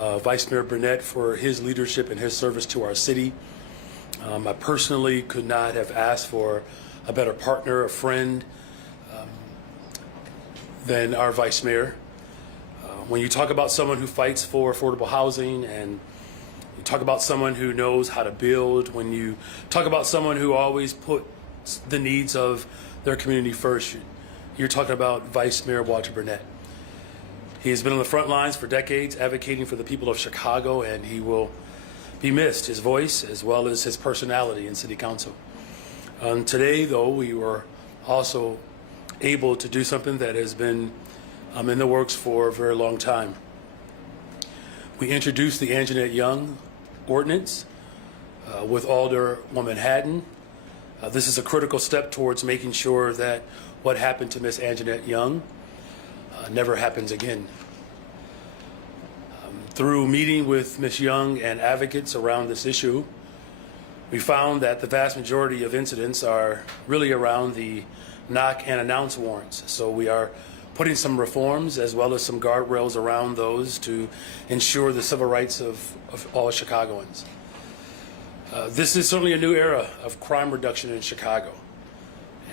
Vice Mayor Bernett for his leadership and his service to our city. I personally could not have asked for a better partner, a friend, than our Vice Mayor. When you talk about someone who fights for affordable housing, and you talk about someone who knows how to build, when you talk about someone who always puts the needs of their community first, you're talking about Vice Mayor Walter Bernett. He has been on the front lines for decades advocating for the people of Chicago, and he will be missed, his voice as well as his personality in City Council. Today, though, we were also able to do something that has been in the works for a very long time. We introduced the Anjanette Young ordinance with Alderwoman Haddon. This is a critical step towards making sure that what happened to Miss Anjanette Young never happens again. Through meeting with Ms. Young and advocates around this issue, we found that the vast majority of incidents are really around the knock and announce warrants. So we are putting some reforms as well as some guardrails around those to ensure the civil rights of all Chicagoans. This is certainly a new era of crime reduction in Chicago.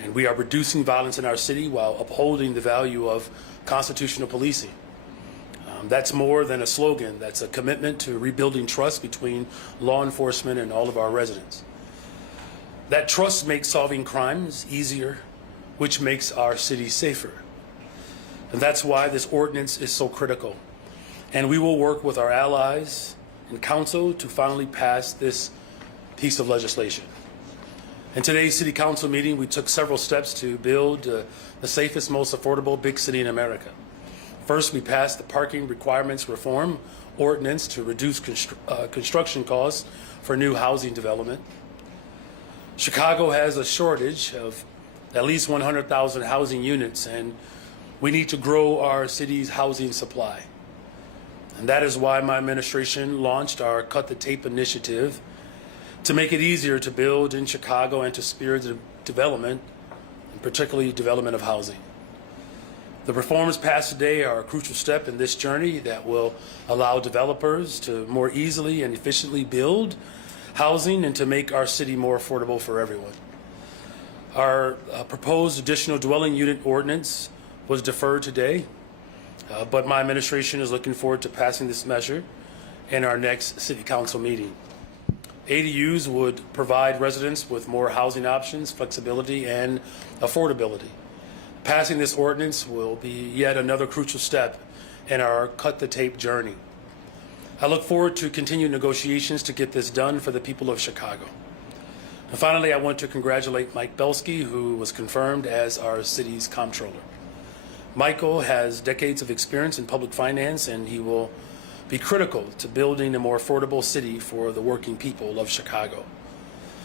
And we are reducing violence in our city while upholding the value of constitutional policing. That's more than a slogan. That's a commitment to rebuilding trust between law enforcement and all of our residents. That trust makes solving crimes easier, which makes our city safer. And that's why this ordinance is so critical. And we will work with our allies in council to finally pass this piece of legislation. In today's City Council meeting, we took several steps to build the safest, most affordable big city in America. First, we passed the parking requirements reform ordinance to reduce construction costs for new housing development. Chicago has a shortage of at least 100,000 housing units, and we need to grow our city's housing supply. And that is why my administration launched our Cut the Tape initiative to make it easier to build in Chicago and to spur the development, and particularly development of housing. The reforms passed today are a crucial step in this journey that will allow developers to more easily and efficiently build housing and to make our city more affordable for everyone. Our proposed additional dwelling unit ordinance was deferred today, but my administration is looking forward to passing this measure in our next City Council meeting. ADUs would provide residents with more housing options, flexibility, and affordability. Passing this ordinance will be yet another crucial step in our Cut the Tape journey. I look forward to continued negotiations to get this done for the people of Chicago. And finally, I want to congratulate Mike Belsky, who was confirmed as our city's comptroller. Michael has decades of experience in public finance, and he will be critical to building a more affordable city for the working people of Chicago.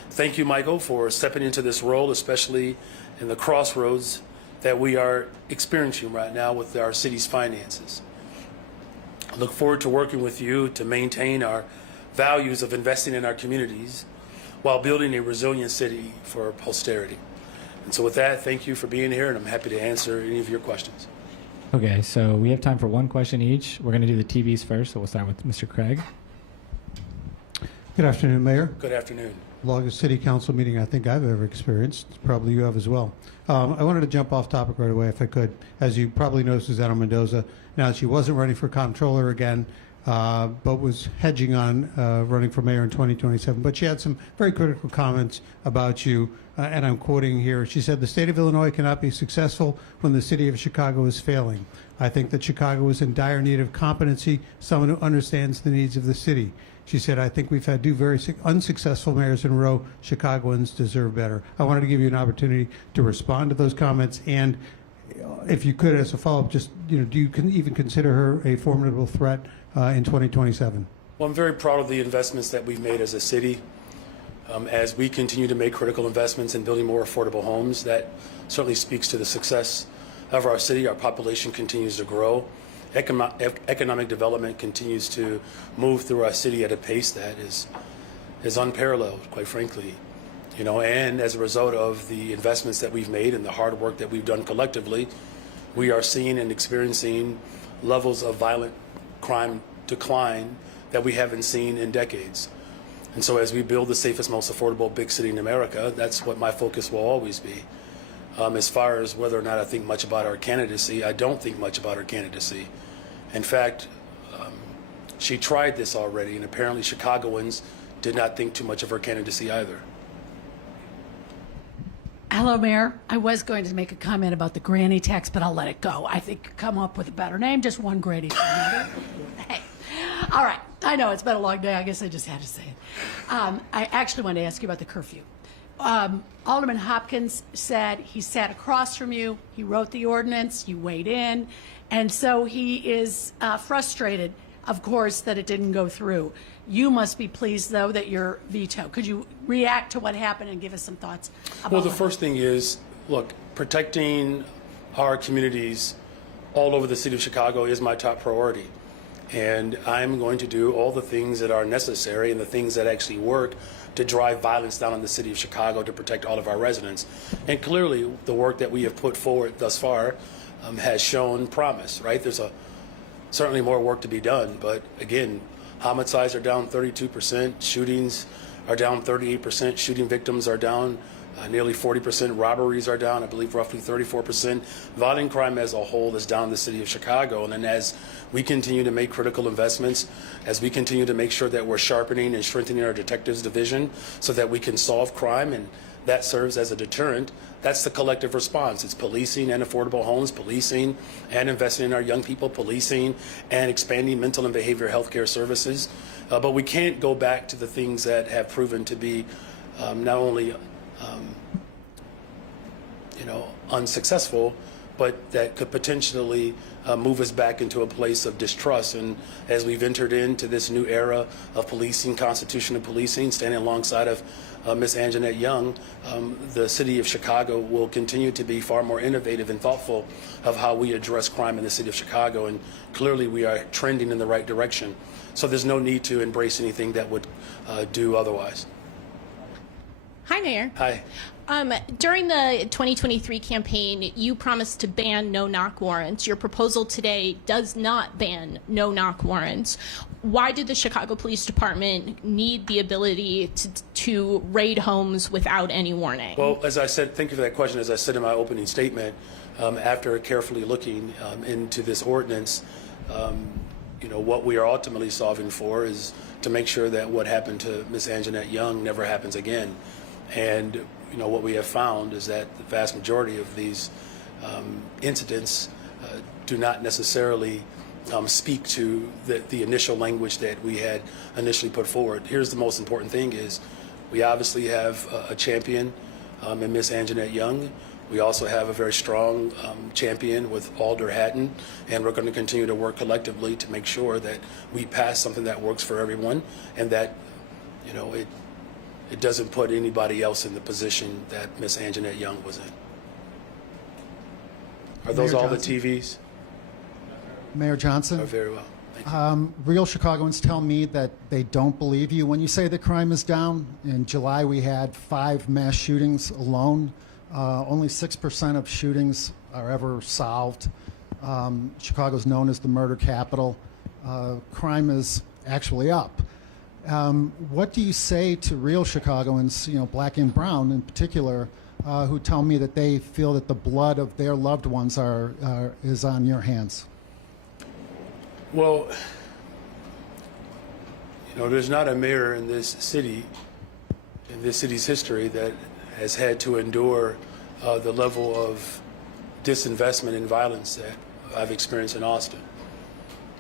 Thank you, Michael, for stepping into this role, especially in the crossroads that we are experiencing right now with our city's finances. I look forward to working with you to maintain our values of investing in our communities while building a resilient city for posterity. And so with that, thank you for being here, and I'm happy to answer any of your questions. Okay, so we have time for one question each. We're going to do the TVs first, so we'll start with Mr. Craig. Good afternoon, Mayor. Good afternoon. Longest City Council meeting I think I've ever experienced. Probably you have as well. I wanted to jump off topic right away if I could. As you probably know, Susana Mendoza, now she wasn't running for comptroller again, but was hedging on running for mayor in 2027. But she had some very critical comments about you, and I'm quoting here. She said, "The state of Illinois cannot be successful when the city of Chicago is failing. I think that Chicago is in dire need of competency, someone who understands the needs of the city." She said, "I think we've had two very unsuccessful mayors in a row. Chicagoans deserve better." I wanted to give you an opportunity to respond to those comments, and if you could, as a follow-up, just do you even consider her a formidable threat in 2027? Well, I'm very proud of the investments that we've made as a city. As we continue to make critical investments in building more affordable homes, that certainly speaks to the success of our city. Our population continues to grow. Economic development continues to move through our city at a pace that is unparalleled, quite frankly. And as a result of the investments that we've made and the hard work that we've done collectively, we are seeing and experiencing levels of violent crime decline that we haven't seen in decades. And so as we build the safest, most affordable big city in America, that's what my focus will always be. As far as whether or not I think much about our candidacy, I don't think much about her candidacy. In fact, she tried this already, and apparently Chicagoans did not think too much of her candidacy either. Hello, Mayor. I was going to make a comment about the granny tax, but I'll let it go. I think come up with a better name, just one granny tax. Hey. All right. I know it's been a long day. I guess I just had to say it. I actually wanted to ask you about the curfew. Alderman Hopkins said he sat across from you, he wrote the ordinance, you weighed in, and so he is frustrated, of course, that it didn't go through. You must be pleased, though, that you're veto. Could you react to what happened and give us some thoughts about Well, the what first thing is, look, protecting our communities all over the city of Chicago is my top priority. And I'm going to do all the things that are necessary and the things that actually work to drive violence down in the city of Chicago to protect all of our residents. And clearly, the work that we have put forward thus far has shown promise, right? There's certainly more work to be done, but again, homicides are down 32%, shootings are down 38%, shooting victims are down nearly 40%, robberies are down, I believe roughly 34%. Violent crime as a whole is down in the city of Chicago, and then as we continue to make critical investments, as we continue to make sure that we're sharpening and strengthening our detectives division so that we can solve crime and that serves as a deterrent, that's the collective response. It's policing and affordable homes, policing and investing in our young people, policing and expanding mental and behavioral health care services. But we can't go back to the things that have proven to be not only unsuccessful, but that could potentially move us back into a place of distrust. And as we've entered into this new era of policing, constitutional policing, standing alongside of Ms. Anjanette Young, the city of Chicago will continue to be far more innovative and thoughtful of how we address crime in the city of Chicago. And clearly we are trending in the right direction. So there's no need to embrace anything that would do otherwise. Hi, Mayor. Hi. During the 2023 campaign, you promised to ban no-knock warrants. Your proposal today does not ban no-knock warrants. Why did the Chicago Police Department need the ability to raid homes without any warning? Well, as I said, thank you for that question. As I said in my opening statement, after carefully looking into this ordinance, what we are ultimately solving for is to make sure that what happened to Ms. Anjanette Young never happens again. And what we have found is that the vast majority of these incidents do not necessarily speak to the initial language that we had initially put forward. Here's the most important thing is we obviously have a champion in Ms. Anjanette Young. We also have a very strong champion with Alder Hatton, and we're going to continue to work collectively to make sure that we pass something that works for everyone and that it doesn't put anybody else in the position that Ms. Anjanette Young was in. Are those Mayor all Johnson? the TVs? Mayor Johnson, Oh, very well. Thank you. real Chicagoans tell me that they don't believe you. When you say the crime is down, in July we had 5 mass shootings alone. Only 6% of shootings are ever solved. Chicago's known as the murder capital. Crime is actually up. What do you say to real Chicagoans, black and brown in particular, who tell me that they feel that the blood of their loved ones is on your hands? Well, there's not a mayor in this city, in this city's history, that has had to endure the level of disinvestment and violence that I've experienced in Austin.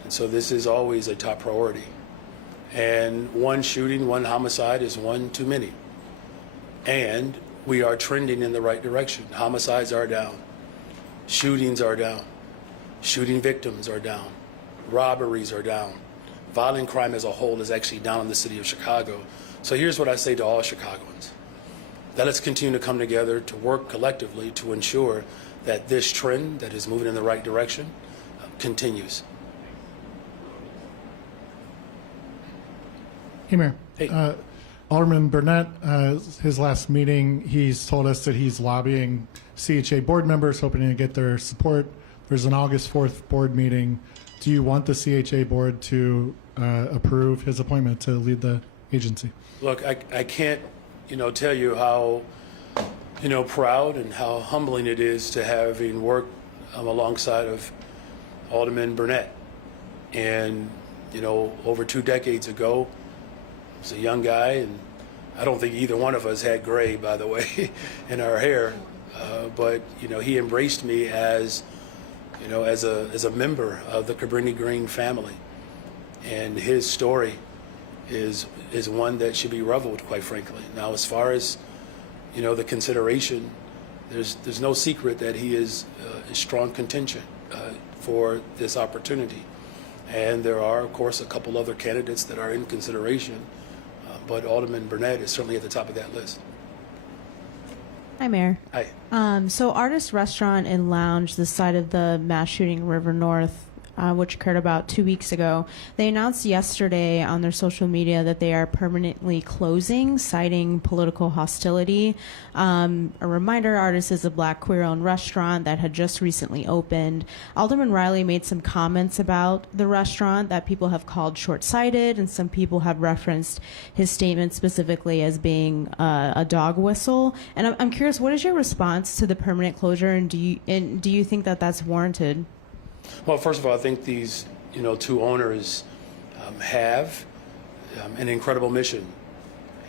And so this is always a top priority. And one shooting, one homicide is one too many. And we are trending in the right direction. Homicides are down. Shootings are down. Shooting victims are down. Robberies are down. Violent crime as a whole is actually down in the city of Chicago. So here's what I say to all Chicagoans. That let's continue to come together to work collectively to ensure that this trend that is moving in the right direction continues. Hey, Mayor. Hey. Alderman Bernett, his last meeting, he's told us that he's lobbying CHA board members, hoping to get their support. There's an August 4th board meeting. Do you want the CHA board to approve his appointment to lead the agency. Look, I can't, tell you how, proud and how humbling it is to having worked alongside of Alderman Bernett. And, over 2 decades ago, I was a young guy, and I don't think either one of us had gray, by the way, in our hair. But, he embraced me as, as a member of the Cabrini Green family. And his story is one that should be reveled, quite frankly. Now, as far as, the consideration, there's no secret that he is in strong contention for this opportunity. And there are, of course, a couple other candidates that are in consideration, but Alderman Bernett is certainly at the top of that list. Hi, Mayor. Hi. So Artist Restaurant and Lounge, the site of the mass shooting in River North, which occurred about 2 weeks ago, they announced yesterday on their social media that they are permanently closing, citing political hostility. A reminder, Artist is a Black queer-owned restaurant that had just recently opened. Alderman Riley made some comments about the restaurant that people have called short-sighted, and some people have referenced his statement specifically as being a dog whistle. And I'm curious, what is your response to the permanent closure, and do you think that that's warranted? Well, first of all, I think these, 2 owners have an incredible mission,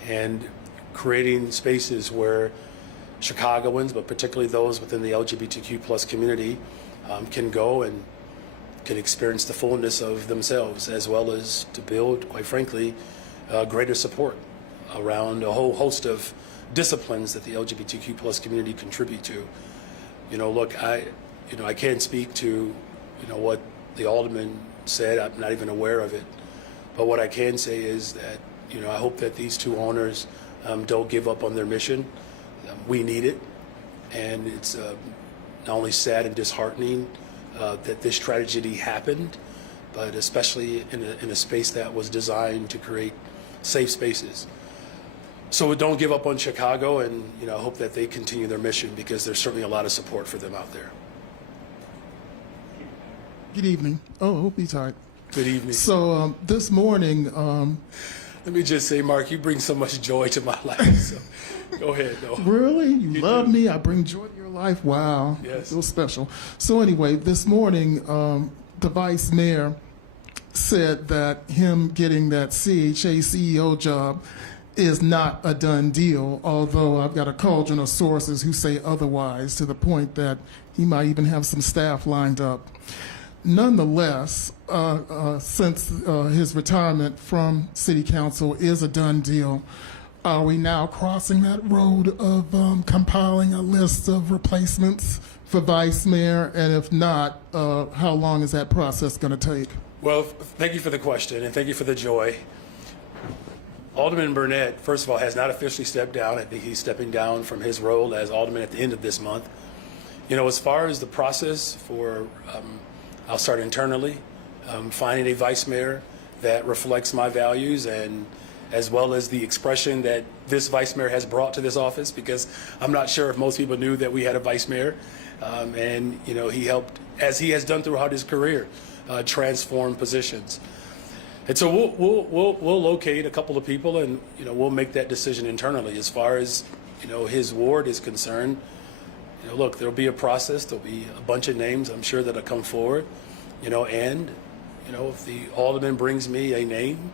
and creating spaces where Chicagoans, but particularly those within the LGBTQ plus community, can go and can experience the fullness of themselves, as well as to build, quite frankly, greater support around a whole host of disciplines that the LGBTQ plus community contribute to. Look, I can't speak to what the alderman said. I'm not even aware of it. But what I can say is that, I hope that these 2 owners don't give up on their mission. We need it. And it's not only sad and disheartening that this tragedy happened, but especially in a space that was designed to create safe spaces. So don't give up on Chicago, and I hope that they continue their mission, because there's certainly a lot of support for them out there. Good evening. Oh, I hope he's all right. Good evening. So this morning, Let me just say, Mark, you bring so much joy to my life. So go ahead, though. really, you love me. I bring joy to your life. Wow, Yes. so special. So anyway, this morning, the vice mayor said that him getting that CHA CEO job is not a done deal, although I've got a cauldron of sources who say otherwise, to the point that he might even have some staff lined up. Nonetheless, since his retirement from city council is a done deal, are we now crossing that road of compiling a list of replacements for vice mayor? And if not, how long is that process going to take? Well, thank you for the question, and thank you for the joy. Alderman Bernett, first of all, has not officially stepped down. I think he's stepping down from his role as alderman at the end of this month. As far as the process for, I'll start internally, finding a vice mayor that reflects my values, and as well as the expression that this vice mayor has brought to this office, because I'm not sure if most people knew that we had a vice mayor. And he helped, as he has done throughout his career, transform positions. And so we'll locate a couple of people, and we'll make that decision internally. As far as his ward is concerned, look, there'll be a process. There'll be a bunch of names, I'm sure, that'll come forward. And if the alderman brings me a name,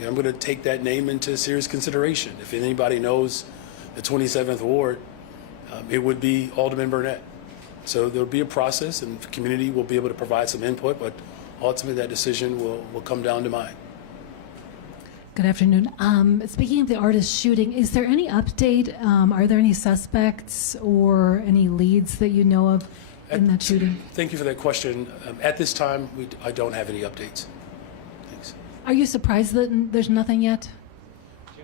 I'm going to take that name into serious consideration. If anybody knows the 27th ward, it would be Alderman Bernett. So there'll be a process, and the community will be able to provide some input, but ultimately that decision will come down to mine. Good afternoon. Speaking of the artist shooting, is there any update? Are there any suspects or any leads that you know of in that shooting? Thank you for that question. At this time, I don't have any updates. Thanks. Are you surprised that there's nothing yet?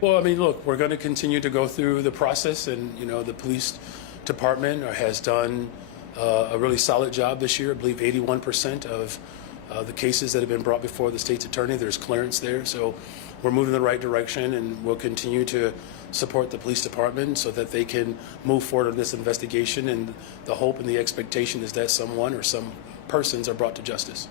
Well, look, we're going to continue to go through the process, and the police department has done a really solid job this year. I believe 81% of the cases that have been brought before the state's attorney, there's clearance there. So we're moving in the right direction, and we'll continue to support the police department so that they can move forward on this investigation. And the hope and the expectation is that someone or some persons are brought to justice.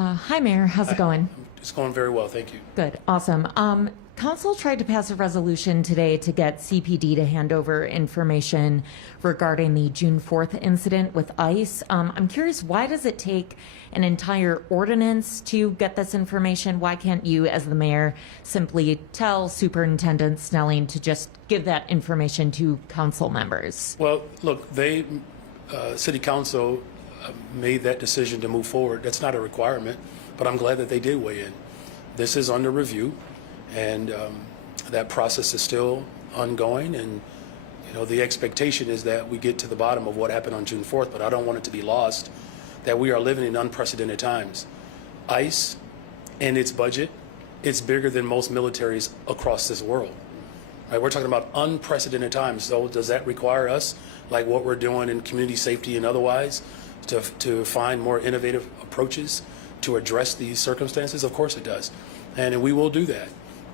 Hi, Mayor. How's it going? It's going very well, thank you. Good. Awesome. Council tried to pass a resolution today to get CPD to hand over information regarding the June 4th incident with ICE. I'm curious, why does it take an entire ordinance to get this information? Why can't you, as the mayor, simply tell Superintendent Snelling to just give that information to council members? Well, look, City Council made that decision to move forward. That's not a requirement, but I'm glad that they did weigh in. This is under review, and that process is still ongoing. And the expectation is that we get to the bottom of what happened on June 4th, but I don't want it to be lost that we are living in unprecedented times. ICE and its budget, it's bigger than most militaries across this world. Right? We're talking about unprecedented times. So does that require us, like what we're doing in community safety and otherwise, to find more innovative approaches to address these circumstances? Of course it does. And we will do that.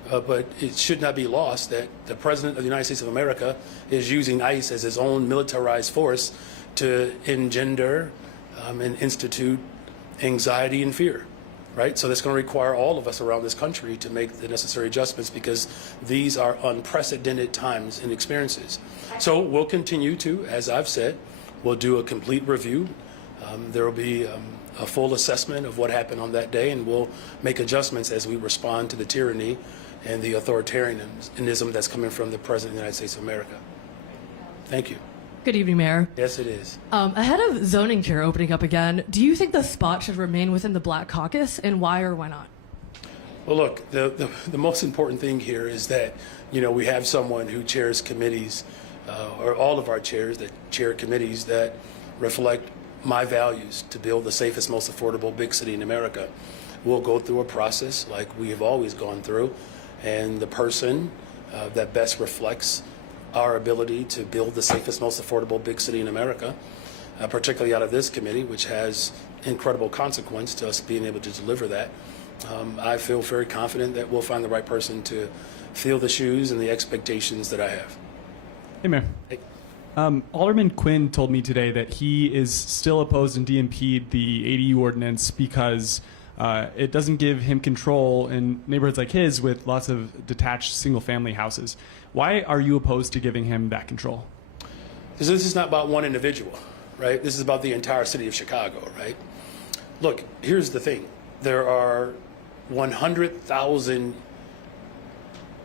But it should not be lost that the President of the United States of America is using ICE as his own militarized force to engender and institute anxiety and fear, right? So that's going to require all of us around this country to make the necessary adjustments, because these are unprecedented times and experiences. So we'll continue to, as I've said, we'll do a complete review. There will be a full assessment of what happened on that day, and we'll make adjustments as we respond to the tyranny and the authoritarianism that's coming from the President of the United States of America. Thank you. Good evening, Mayor. Yes, it is. Ahead of zoning chair opening up again, do you think the spot should remain within the Black Caucus, and why or why not? Well, look, the most important thing here is that, we have someone who chairs committees, or all of our chairs that chair committees that reflect my values to build the safest, most affordable big city in America. We'll go through a process like we have always gone through, and the person that best reflects our ability to build the safest, most affordable big city in America, particularly out of this committee, which has incredible consequence to us being able to deliver that. I feel very confident that we'll find the right person to fill the shoes and the expectations that I have. Hey, Mayor. Hey. Alderman Quinn told me today that he is still opposed and DMP'd the ADU ordinance because it doesn't give him control in neighborhoods like his with lots of detached single-family houses. Why are you opposed to giving him that control? Because this is not about one individual, right? This is about the entire city of Chicago, right? Look, here's the thing. There are 100,000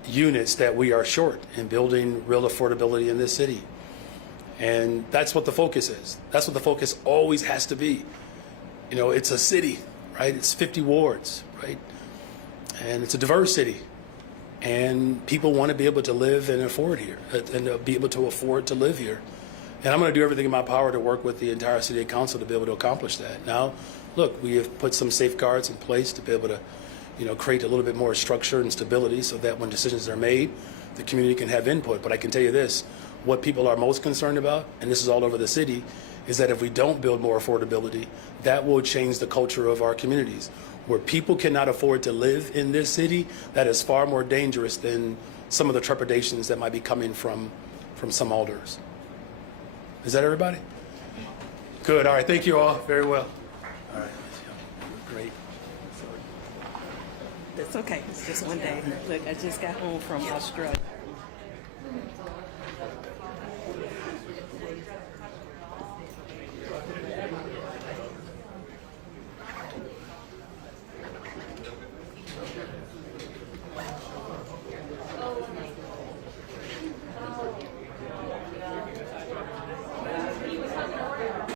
units that we are short in building real affordability in this city. And that's what the focus is. That's what the focus always has to be. It's a city, right? It's 50 wards, right? And it's a diverse city. And people want to be able to live and afford here, and be able to afford to live here. And I'm going to do everything in my power to work with the entire city council to be able to accomplish that. Now, look, we have put some safeguards in place to be able to, create a little bit more structure and stability so that when decisions are made, the community can have input. But I can tell you this, what people are most concerned about, and this is all over the city, is that if we don't build more affordability, that will change the culture of our communities. Where people cannot afford to live in this city, that is far more dangerous than some of the trepidations that might be coming from some alders. Is that everybody? Good. All right. Thank you all. Very well. All right. Great. That's okay. It's just one day. Look, I just got home from Australia.